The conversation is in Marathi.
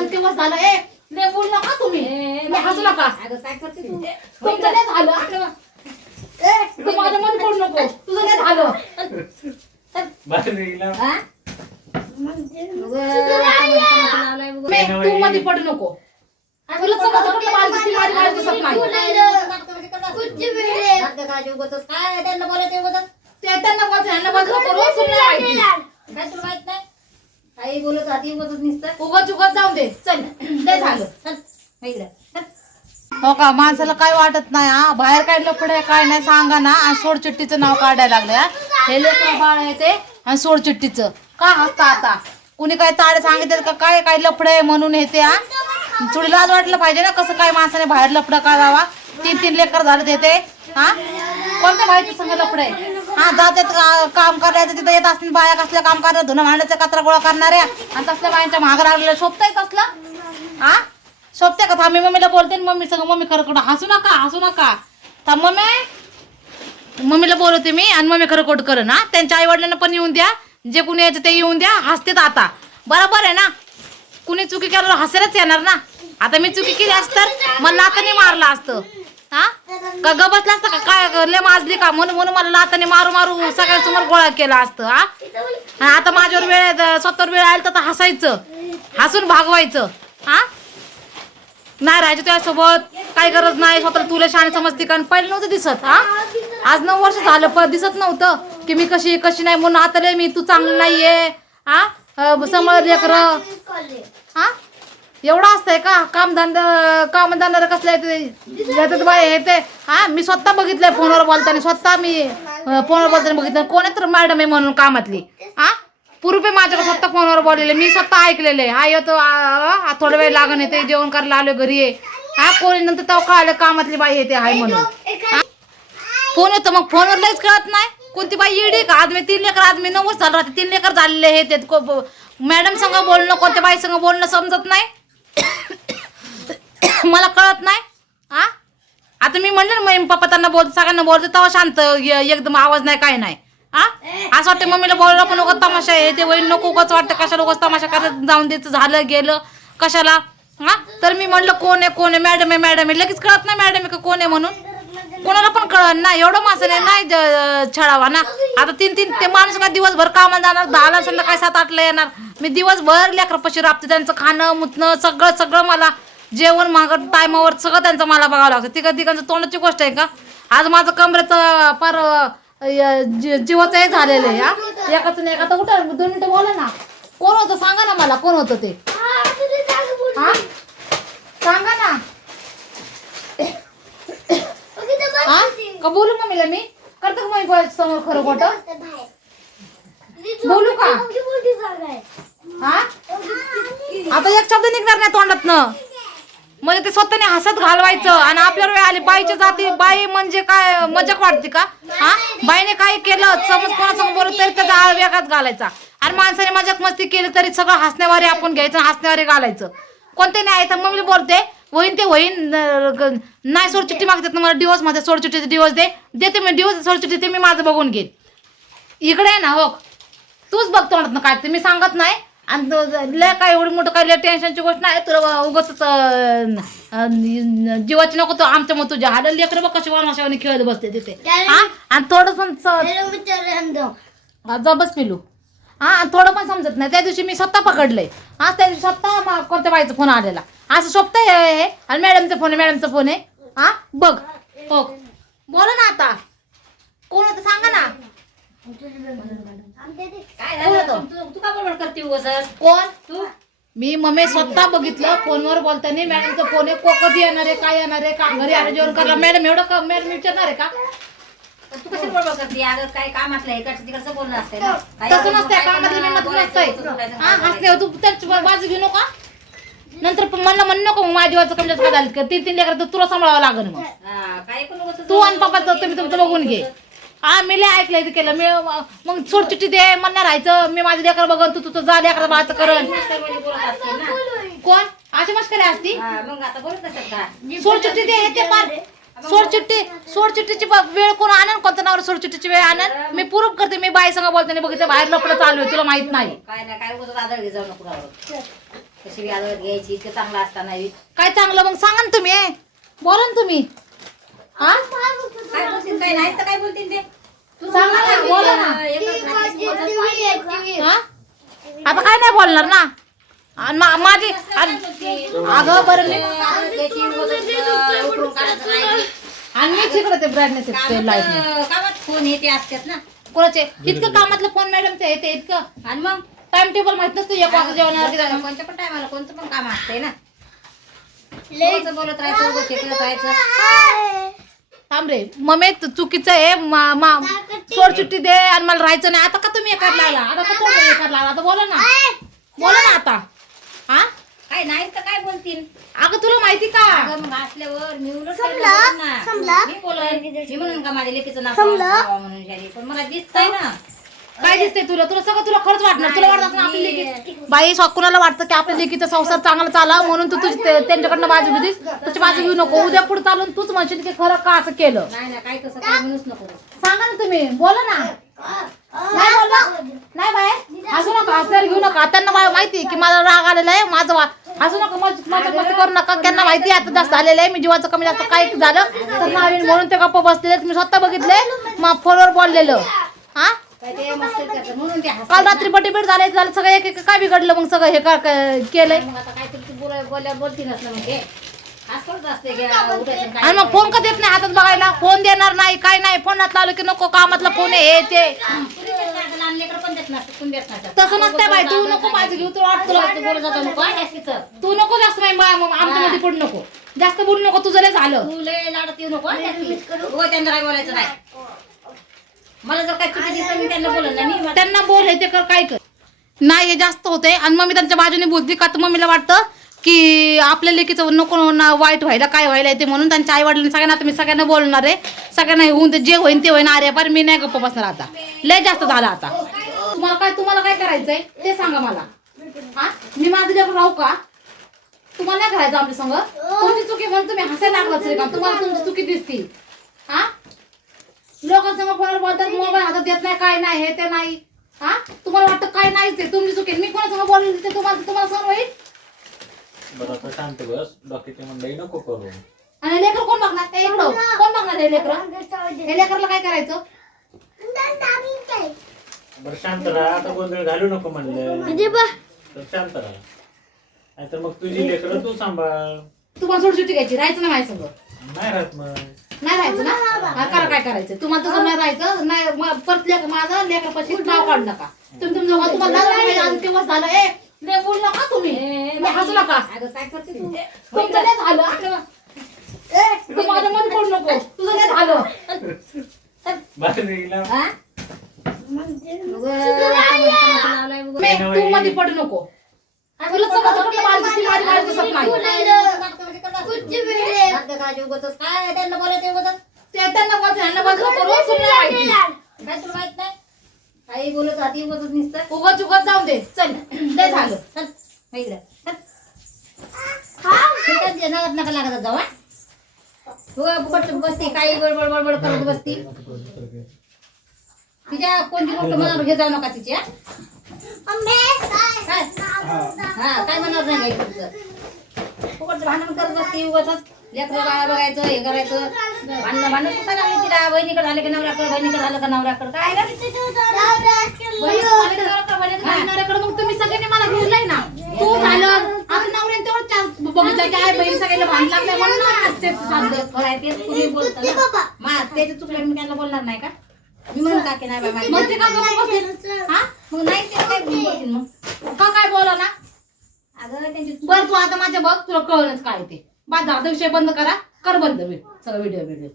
आज दिवस झालं ए लय बोल नका तुम्ही लय हसू नका अगं काय करते तू तुमचं नाही झालं आपलं ए तू माझं मन पडू नको तुझं नाही झालं बाजरीला हा? उगाच तमाशा लावलाय उगाच. मे, तू मध्ये पडू नको तुला सगळं सगळं माल दिसते माझी माल दिसत नाही नाटकं करायची उगाचच. काय त्यांना बोलायचं उगाचच? ते त्यांना बोलतो यांना बोलतो करू तुला नाही माहिती माहीत काही बोलत राहते उगाचच नुसतं. उगत उगत जाऊ दे. चल. लय झालं. चल, इकडे. हो का? माणसाला काय वाटत नाही हा? बाहेर काय लपड आहे काय नाही सांगा ना. आणि सोडचिट्टीचं नाव काढायला लागलं हा? हे लेकर बाळ आहे ते. आणि सोडचिट्टीचं का हसता आता? कुणी काय ताडे सांगितलं का? काय काय लफड आहे म्हणून हे ते हा? थोडी लाज वाटलं पाहिजे ना कसं काय माणसाने बाहेर लफडं काढावा? तीन तीन लेकर झालं ते ते हा? कोणत्या बाहेरचं संग लफड आहे? हा जातात काम करायचं तिथं येत असतील बाया कसल्या काम करायचं धुणं भांड्याचा कचरा गोळा करणाऱ्या. आणि तसल्या बायांच्या महाग लागलेल्या शोभता येत हा? शोभते का? थांबी मम्मीला बोलते आणि मम्मी सगळं मम्मी खरं खोटं हसू नका हसू नका. थांब मम्मी. मम्मीला बोलवते मी आणि मम्मी खरं कोट करेन हा? त्यांच्या आई वडिलांना पण येऊन द्या. जे कुणी यायचं ते येऊन द्या हसतेत आता. बरोबर आहे ना? कुणी चुकी केल्यावर हसायलाच येणार ना? आता मी चुकी केली असतं तर आता नाही मारलं असतं. हा? का ग बसला असतं का? काय लय माजली का? म्हणून म्हणून मला लाताने मारू मारू सगळ्यांसमोर गोळा केला असतं हा? आणि आता माझ्यावर वेळ स्वतःवर वेळ आली तर हसायचं हसून भागवायचं हा? नाही राहायचं तुझ्यासोबत काही गरज नाही स्वतः तुला शाणे समजते कारण पहिले नव्हतं दिसत हा? आज नऊ वर्ष झालं पण दिसत नव्हतं की मी कशी कशी नाही म्हणून आता लय मी तू चांगलं नाहीये हा? समज लेकर. हा? एवढं असतंय का? कामधंदा कामधंदा कसलं येते येतात बाय हे ते हा मी स्वतः बघितलंय फोनवर बोलताना स्वतः मी फोनवर बोलताना बघितलं. कोण तर मॅडम आहे म्हणून कामातली. हा? पूर्वी माझ्याकडे स्वतः फोनवर बोललेले मी स्वतः ऐकलेले. हा येतो थोडा वेळ लागण येते जेवण करायला आलो घरी ये. हा कोणी नंतर तेव्हा कळालं कामातली बाई येते हाय म्हणून. फोन येतो मग फोनवर लईच कळत नाही. कोणती बाई येडी का? आज मी तीन लेकर आज मी नव्वद झालं राहते तीन लेकर झालेले हे ते. को- मॅडम संग बोलणं कोणत्या बाई संग बोलणं समजत नाही. मला कळत नाही. हा आता मी म्हणलं ना मम्मी पप्पा त्यांना बोलतो सगळ्यांना बोलतो तेव्हा शांत एकदम आवाज नाही काय नाही. हा असं वाटतं मम्मीला बोलायला पण उगत तमाशा आहे. ते वही नको उगाच वाटतं कशाला उगाच तमाशा करत जाऊन द्यायचं झालं गेलं कशाला? हा तर मी म्हणलं कोण आहे कोण आहे मॅडम आहे मॅडम आहे. लगेच कळत नाही मॅडम आहे का कोण आहे म्हणून. कोणाला पण कळत नाही. एवढं माणसं नाही ज- छळावा ना. आता तीन तीन ते माणूस काय दिवसभर कामाला जाणार दहाला संध्याकाळी सात आठला येणार. मी दिवसभर लेकरापाशी राबते त्यांचं खाणं मुतणं सगळं सगळं मला जेवण माग टायमावर सगळं त्यांचं मला बघावं लागतं. तिघं तिघांचं तोंडाची गोष्ट आहे का? आज माझं कमरेचं फार जीवाचं हे झालेलं आहे हा? एकाच नाही एका कुठं दोन मिनिटं बोला ना. कोण होतं? सांगा ना मला कोण होतं ते? हा? सांगा ना. हा? का बोलू मम्मीला मी? करतो का मम्मी समोर खरं खोटं? बोलू का? हा? आता एक शब्द निघणार नाही तोंडातनं. म्हणजे ते स्वतःने हसत घालवायचं आणि आपल्यावर वेळ आली बाईच्या जाती बाई म्हणजे काय मजाक वाटते का? हा? बाईने काही केलं समज कोणासमोर बोलत तरी त्याचा आळ वेगळाच घालायचा. आणि माणसाने मजाक मस्ती केली तरी सगळं हसण्यावारे आपण घ्यायचं हसण्यावारे घालायचं. कोणते नाही तर मग मी बोलते होईन ते होईन नाही सोडचिठ्ठी मागतात ना मला दिवस माझ्या सोडचिठ्ठीचे दिवस दे देते मी दिवस सोडचिठ्ठी ते मी माझं बघून घेईन. इकडे आहे ना हो. तूच बघतो म्हणत ना काय ते मी सांगत नाही. आणि लय काय एवढी मोठं काय लय टेन्शनची गोष्ट नाही तुला उगच जीवाची नको तो आमच्या मग तुझ्या हाडं लेकरं बघ कशी वामाशावानी खेळत बसते तिथे. हा? आणि थोडं पण स- हा, जा बस पिलू. हा थोडं पण समजत नाही. त्या दिवशी मी स्वतः पकडलंय. हा त्या दिवशी स्वतः कोणत्या बाईचा फोन आलेला. असं स्वतः हे. आणि मॅडमचा फोन आहे मॅडमचा फोन आहे. हा बघ. हो. बोला ना आता. काय झालं तू तू का बडबड करते उगाचच? कोण तू मी मम्मी स्वतः बघितलं फोनवर बोलताना मॅडमचा फोन आहे को कधी येणार आहे काय येणार आहे का घरी आलं जेवण करायला मॅडम एवढं का मॅडम विचारणार आहे का? तू कशी बडबड करते अगं काय कामातलं इकडचं तिकडचं बोलणं काय तसं नसतंय कामातलं मेहनत हा. हसले तू त्याची बाजू घेऊ नका. नंतर पण मला म्हण नको मग माझ्या जीवाचं कमी जास्त काय झालं तीन तीन लेकर तुला सांभाळावं लागेल मग. हा, काय उगाचच तू आणि पप्पाचं तुम्ही तुमचं बघून घे. हा मी लय ऐकलंय ते केलं. मी मग सोड चिठ्ठी दे नाही राहायचं मी माझं लेकर बघन तू तुझं जा लेकर बाळाचं करण. म्हणजे बोलत असते ना? कोण? अशी मस्करी असती? हा, मग आता बोलत नसत का? सोड चिठ्ठी दे हे ते पार. सोड चिठ्ठी सोड चिठ्ठीची ब- वेळ कोण आणन? कोणत्या नावावर सोड चिठ्ठीची वेळ आणन? मी प्रूफ करते मी बाई संग बोलताना बघितलं बाहेर लपडं चालू आहे तुला माहीत नाही. काय नाही काय उगाच आदळ घे जाऊ नको राहू. कशी व्याजावर घ्यायची इतकं चांगलं असताना. काय चांगलं? मग सांगा ना तुम्ही बोला ना तुम्ही. काय बोलतील काय नाही तर काय बोलतील ते? तू सांगा ना, बोला ना. एकच राहतेस बोलत. हा? आता काय नाही बोलणार ना. आणि मा- माझी आणि- अगं बरं मी नाही. आणि मीच इकडे ते ब्राईटनेस लाइट कामात कामात फोन येते असतात ना. कोणाचे? इतकं कामातलं फोन मॅडम ते येते इतकं. आणि मग टाइम टेबल माहीत नसतं एक वाजता जेवणावर किती झालं. कोणत्या पण टायमाला कोणतं पण काम असतंय ना. उगाच बोलत राहायचं उगाच हे करत राहायचं थांब रे. मम्मी तू चुकीचं आहे. मा- मा- सोड सुट्टी दे आणि मला राहायचं नाही. आता का तुम्ही एकार लागला आता का तुम्ही एकार लागला आता बोला ना. बोला ना आता. हा काय नाही तर काय बोलतील? अगं तुला माहिती का? अगं मग असल्यावर मी उलट काय बोलत ना. मी बोलन मी म्हणून का माझ्या लेकीचं नाव म्हणून शाली. पण मला दिसतंय ना. काय दिसतंय तुला. तुला सगळं तुला खरंच वाटणार. तुला वाटत असणार आपली लेकी बाई स्व- कुणाला वाटतं की आपल्या लेकीचा संसार चांगला चाला म्हणून तू तुझी ते- त्यांच्याकडनं बाजू घेतीस. त्याची बाजू घेऊ नको. उद्या पुढे चालून तूच म्हणशील की खरं का असं केलं? नाही ना काय तसं काय म्हणूच नको सांगा ना तुम्ही. बोला ना. नाही बोला नाही हसू नका. हसणार घेऊ नका. त्यांना मा- माहिती आहे की मला राग आलेला आहे. माझं वा हसू नका. मस्त मस्त करू नका. त्यांना माहिती आहे. आता जास्त आलेलं आहे. मी जीवाचं कमी जास्त काय झालं? तर नवीन म्हणून ते गप्प बसलेले. मी स्वतः बघितले मग फोनवर बोललेलं. हा? ते ते काल. रात्री बटी बीट झाले झालं सगळं एक एक काय बिघडलं मग सगळं हे का काय केलंय? मग आता काहीतरी तू बोलती नसलं मग ते. असंच असते की उठायचं आणि काय आणि मग फोन का देत नाही हातात बघायला? फोन देणार नाही काय नाही फोनात लावलं की नको कामातला फोन आहे हे ते. नाही, लहान लेकरं पण देत देत. तसं नसतंय बाई तू नको माझी घेऊ तुला वाटतं तुला तू बोलत जातो नको, हा, जास्तीचं. तू नको जास्त बाई मा- मा- आमच्या मध्ये पडू नको. जास्त बोलू नको तुझं लय झालं. तू लय लाडत येऊ नको हा, जास्ती. त्यांना काय बोलायचं नाही. मला जर काय चुकी दिसलं मी त्यांना मी बोल हे ते कर काय कर? नाही हे जास्त होतंय. आणि मम्मी त्यांच्या बाजूने बोलती का? तर मम्मीला वाटतं की आपल्या लेकीचं नको ना वाईट व्हायला काय व्हायला ते म्हणून त्यांच्या आई वडिलांनी सगळ्यांना आता मी सगळ्यांना बोलणार आहे. सगळ्यांना होऊन ते जे होईन ते होईन. अरे पर मी नाही गप्प बसणार आता. लय जास्त झालं आता. तुम्हाला काय तुम्हाला काय करायचंय? ते सांगा मला. हा? मी माझं जग राहू का? तुम्हाला नाही करायचं आपल्या संग तुमची चुकी म्हणून तुम्ही हसायला लागलाच रे का तुम्हाला तुमची चुकी दिसती. हा? लोकांसमोर फोनवर बोलतात मोबाईल हातात देत नाही काय नाही हे ते नाही. हा? तुम्हाला वाटतं काय नाहीच आहे? तुमची चुकी. मी कोणासमोर बोलले ते तुम्हाला तुम्हाला सहन होईल बरं आता शांत बस. बाकीची मंडळी नको करू. आणि लेकर कोण बघणार? ते इकडं कोण बघणार हे लेकर? हे लेकरला काय करायचं? बरं शांत राहा. आता गोंधळ घालू नको म्हणलं. तर शांत राहा. नाहीतर मग तुझी लेकरं तू सांभाळ. तुम्हाला सोड सुट्टी घ्यायची राहायचं ना माझ्या संग नाही राहत मग. नाही राहायचं ना? हा, करा काय करायचं? तुम्हाला तसं नाही राहायचं. नाही मग परत लेकर माझं लेकर पशी नाव काढू नका. तुम्ही तुमचं तुम्हाला नाही, आज दिवस झालं ए लय बोलू नका तुम्ही. लय हसू नका. अगं काय करते तू? तुमचं लय झालं. ए, तू माझं मन पडू नको. तुझं लय झालं. तू मध्ये पडू नको. तुला सगळं सगळं माझी दिसती, माझी माझी दिसत नाही लागतं का जीव उगाचच? काय त्यांना बोलायचं उगाचच? ते त्यांना बोलतो ह्यांना बोलतो करू तुला नाही माहिती काय तुला माहीत नाही? काही बोलत राहते उगाचच नुसतं. उगत उगत जाऊ दे. चल. लय झालं. चल, नगद नका लागत जाऊ हा? उगा फुकट बसती. काही बडबड बडबड करत बसती. तिच्या कोणती गोष्ट मनावर घे जाऊ नका तिची हा? काय हा काय मनावर नाही फुकट भांडण करत बसती उगाच लेकरं बाळा बघायचं हे करायचं. भांडणं भांडण कुठं लागली तिला? बहिणीकडे झाले का नवऱ्याकडे बहिणीकडे झालं का नवऱ्याकडे काय? भांडणाऱ्याकडे मग तुम्ही सगळ्यांनी मला घेऊन ना? तू झालं. आता नवऱ्याने तेवढं चान्स बघितलं की बहीण सगळ्यांना भांडण लागलं म्हणून ना आज ते चाललं. खरं आहे तेच तुम्ही बोलता ना. मा त्याच्या चुकल्या मी त्यांना बोलणार नाही का? नाही बाबा. मग ते बसले? हा? मग नाही ते काय बोलतील मग. का काय बोला ना? अगं त्यांची चूक- बरं तू आता माझ्या बघ तुला कळलंच काय ते. बाद झाला विषय बंद करा कर बंद सगळं व्हिडिओ व्हिडिओ